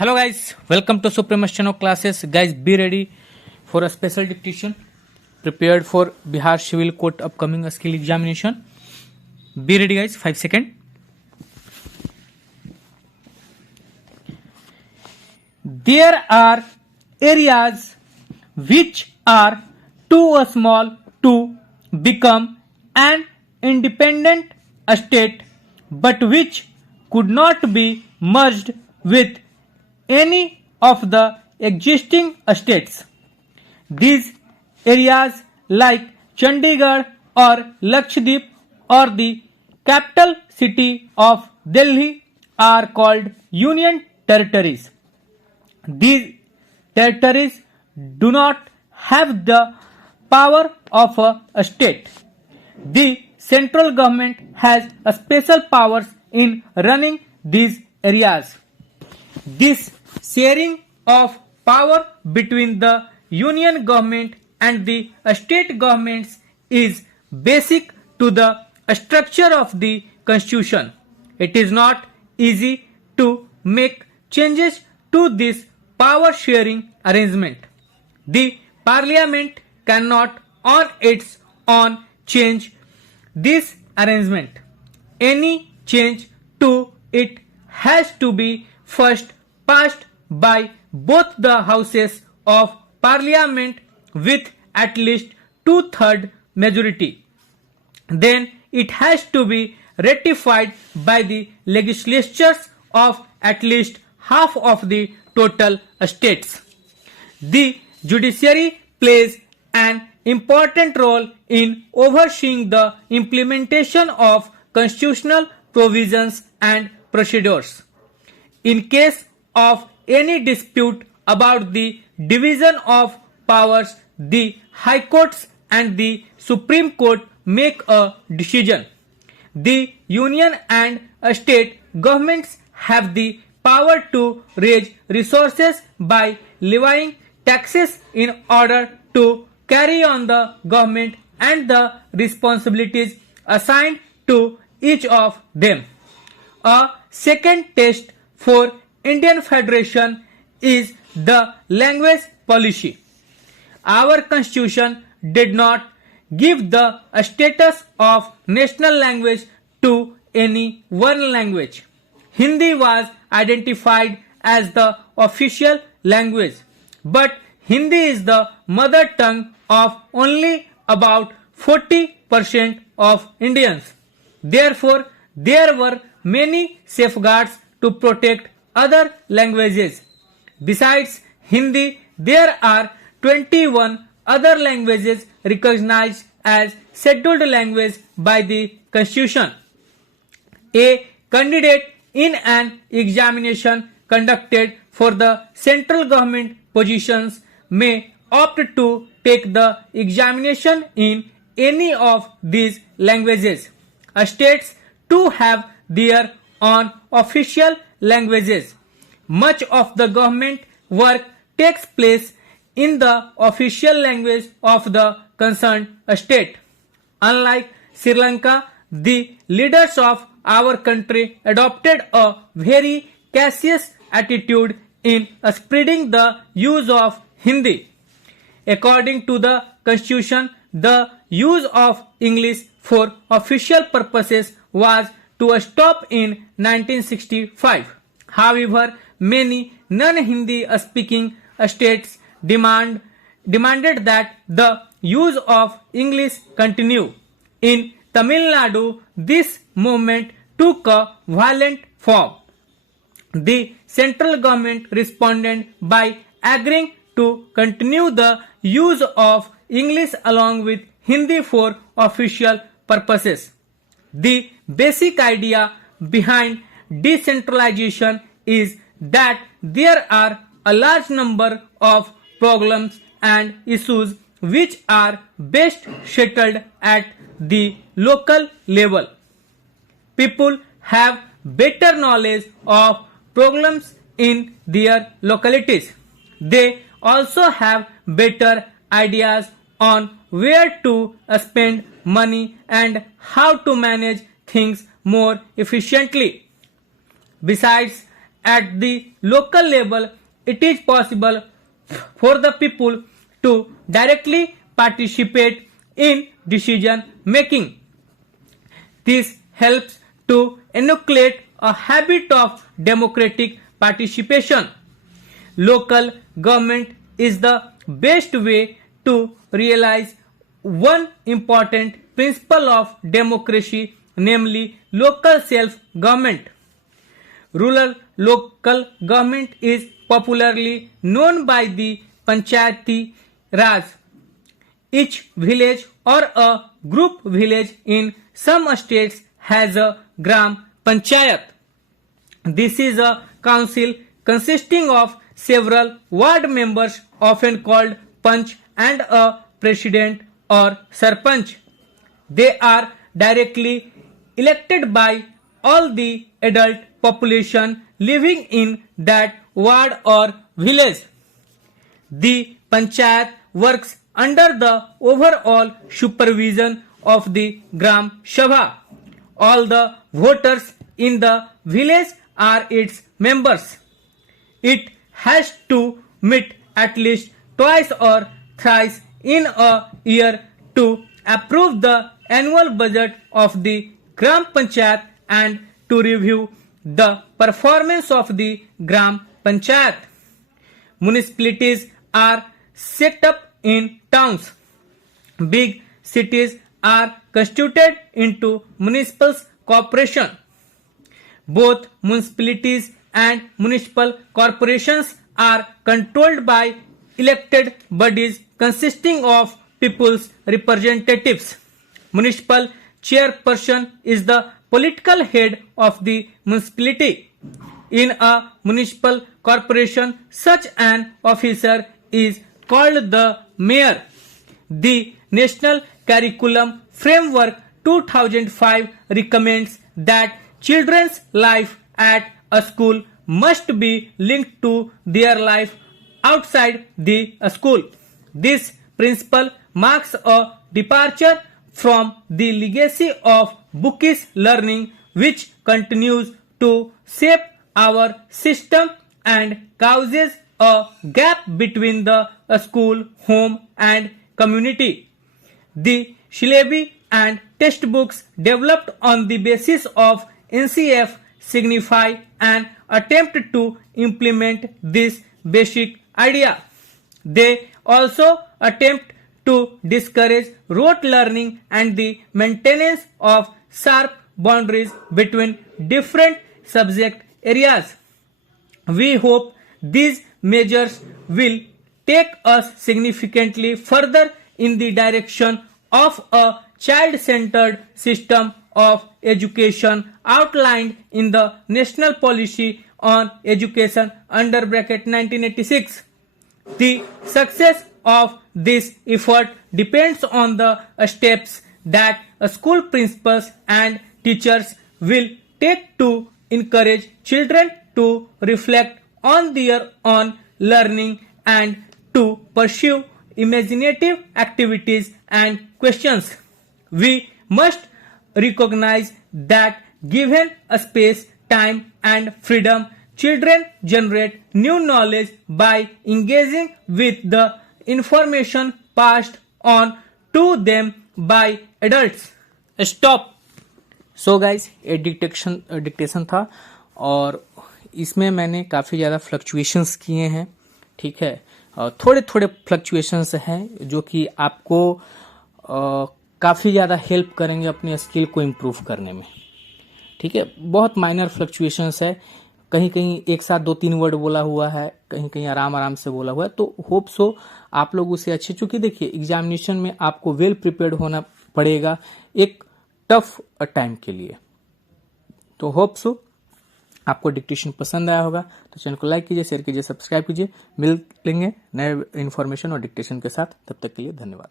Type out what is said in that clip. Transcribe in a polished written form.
Hello guys, welcome to Supremacy Channel classes. Guys, be ready for a special dictation prepared for Bihar Civil Court upcoming skill examination. Be ready guys, 5 seconds. There are areas which are too small to become an independent state but which could not be merged with any of the existing states. These areas like Chandigarh or Lakshadweep or the capital city of Delhi are called union territories. These territories do not have the power of a state. The central government has a special powers in running these areas. This sharing of power between the union government and the state governments is basic to the structure of the constitution. It is not easy to make changes to this power sharing arrangement. The parliament cannot on its own change this arrangement. Any change to it has to be first passed by both the houses of parliament with at least 2/3 majority. Then it has to be ratified by the legislatures of at least half of the total states. The judiciary plays an important role in overseeing the implementation of constitutional provisions and procedures. In case of any dispute about the division of powers, the High Courts and the Supreme Court make a decision. The union and state governments have the power to raise resources by levying taxes in order to carry on the government and the responsibilities assigned to each of them. A second test for Indian Federation is the language policy. Our constitution did not give the status of national language to any one language. Hindi was identified as the official language, but Hindi is the mother tongue of only about 40% of Indians. Therefore, there were many safeguards to protect other languages. Besides Hindi, there are 21 other languages recognized as scheduled language by the Constitution. A candidate in an examination conducted for the central government positions may opt to take the examination in any of these languages. States too have their own official languages. Much of the government work takes place in the official language of the concerned state. Unlike Sri Lanka, the leaders of our country adopted a very cautious attitude in spreading the use of Hindi. According to the constitution, the use of English for official purposes was to stop in 1965. However, many non-Hindi speaking states demanded that the use of English continue. In Tamil Nadu, this movement took a violent form. The central government responded by agreeing to continue the use of English along with Hindi for official purposes. The basic idea behind decentralization is that there are a large number of problems and issues which are best settled at the local level. People have better knowledge of problems in their localities. They also have better ideas on where to spend money and how to manage things more efficiently. Besides, at the local level, it is possible for the people to directly participate in decision making. This helps to inculcate a habit of democratic participation. Local government is the best way to realize one important principle of democracy, namely local self-government. Rural local government is popularly known by the Panchayati Raj. Each village or a group village in some states has a Gram Panchayat. This is a council consisting of several ward members, often called Panch, and a president or Sarpanch. They are directly elected by all the adult population living in that ward or village. The Panchayat works under the overall supervision of the Gram Sabha. All the voters in the village are its members. It has to meet at least twice or thrice in a year to approve the annual budget of the Gram Panchayat and to review the performance of the Gram Panchayat. Municipalities are set up in towns. Big cities are constituted into municipal corporation. Both municipalities and municipal corporations are controlled by elected bodies consisting of people's representatives. Municipal chairperson is the political head of the municipality. In a municipal corporation, such an officer is called the mayor. The National Curriculum Framework 2005 recommends that children's life at a school must be linked to their life outside the school. This principle marks a departure from the legacy of bookish learning, which continues to shape our system and causes a gap between the school, home, and community. The syllabi and textbooks developed on the basis of NCF signify an attempt to implement this basic idea. They also attempt to discourage rote learning and the maintenance of sharp boundaries between different subject areas. We hope these measures will take us significantly further in the direction of a child-centered system of education outlined in the National Policy on Education under bracket 1986. The success of this effort depends on the steps that school principals and teachers will take to encourage children to reflect on their own learning and to pursue imaginative activities and questions. We must recognize that given a space, time, and freedom, children generate new knowledge by engaging with the information passed on to them by adults. Stop. So guys ये dictation था और इसमें मैंने काफ़ी ज़्यादा fluctuations किए हैं, ठीक है। थोड़े थोड़े फ्लक्चुएशंस हैं जो कि आपको काफ़ी ज़्यादा हेल्प करेंगे अपने स्किल को इम्प्रूव करने में, ठीक है। बहुत माइनर फ्लक्चुएशंस है, कहीं कहीं एक साथ 2-3 वर्ड बोला हुआ है, कहीं कहीं आराम आराम से बोला हुआ है, तो होप सो आप लोग उसे अच्छे, चूंकि देखिए एग्जामिनेशन में आपको वेल प्रिपेयर्ड होना पड़ेगा एक टफ टाइम के लिए। तो होप सो आपको डिक्टेशन पसंद आया होगा, तो चैनल को लाइक कीजिए, शेयर कीजिए, सब्सक्राइब कीजिए। मिलेंगे नए इन्फॉर्मेशन और डिक्टेशन के साथ, तब तक के लिए धन्यवाद।